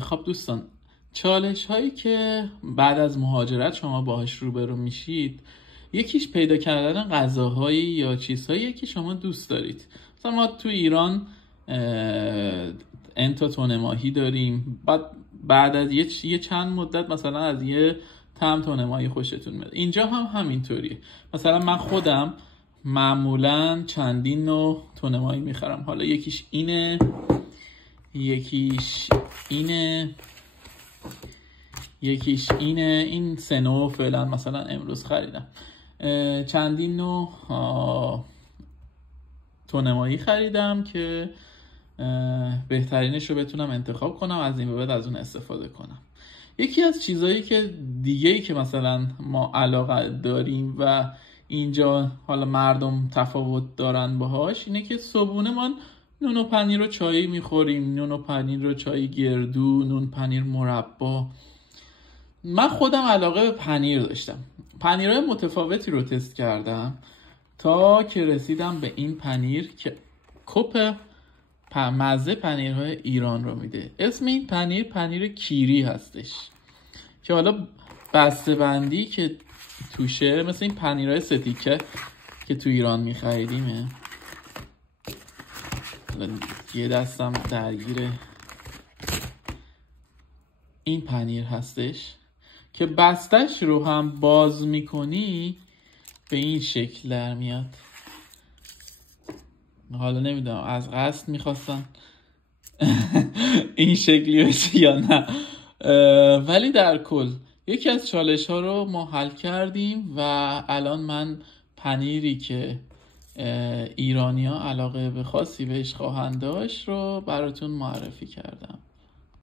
خب دوستان، چالش هایی که بعد از مهاجرت شما باهاش روبرو میشید، یکیش پیدا کردن غذاهایی یا چیزهایی که شما دوست دارید. مثلا ما تو ایران انتا تونه ماهی داریم، بعد از یه چند مدت مثلا از یه طعم تونه ماهی خوشتون میاد. اینجا هم همینطوریه. مثلا من خودم معمولا چندین نوع تونه ماهی میخرم. حالا یکیش اینه، یکیش اینه. این 3 نوع فعلا مثلا امروز خریدم. چندین نوع تونه ماهی خریدم که بهترینش رو بتونم انتخاب کنم، از این به بعد از اون استفاده کنم. یکی از چیزایی که دیگه‌ای که مثلا ما علاقه داریم و اینجا حالا مردم تفاوت دارن باهاش، اینه که صبحونه ما نون و پنیر رو چایی میخوریم. نون و پنیر رو چایی گردو، نون پنیر مربا. من خودم علاقه به پنیر داشتم. پنیرهای متفاوتی رو تست کردم تا که رسیدم به این پنیر که کپ مزه پنیرهای ایران رو میده. اسم این پنیر کیری هستش که حالا بسته بندی که توشه مثل این پنیرهای ستیکه که تو ایران میخریدیمه. یه دستم درگیر این پنیر هستش که بستش رو هم باز میکنی به این شکل در میاد. حالا نمیدونم از قصد میخواستن این شکلی بشه یا نه، ولی در کل یکی از چالش ها رو ما حل کردیم و الان من پنیری که ایرانی ها علاقه به خاصی بهش خواهند داشت رو براتون معرفی کردم.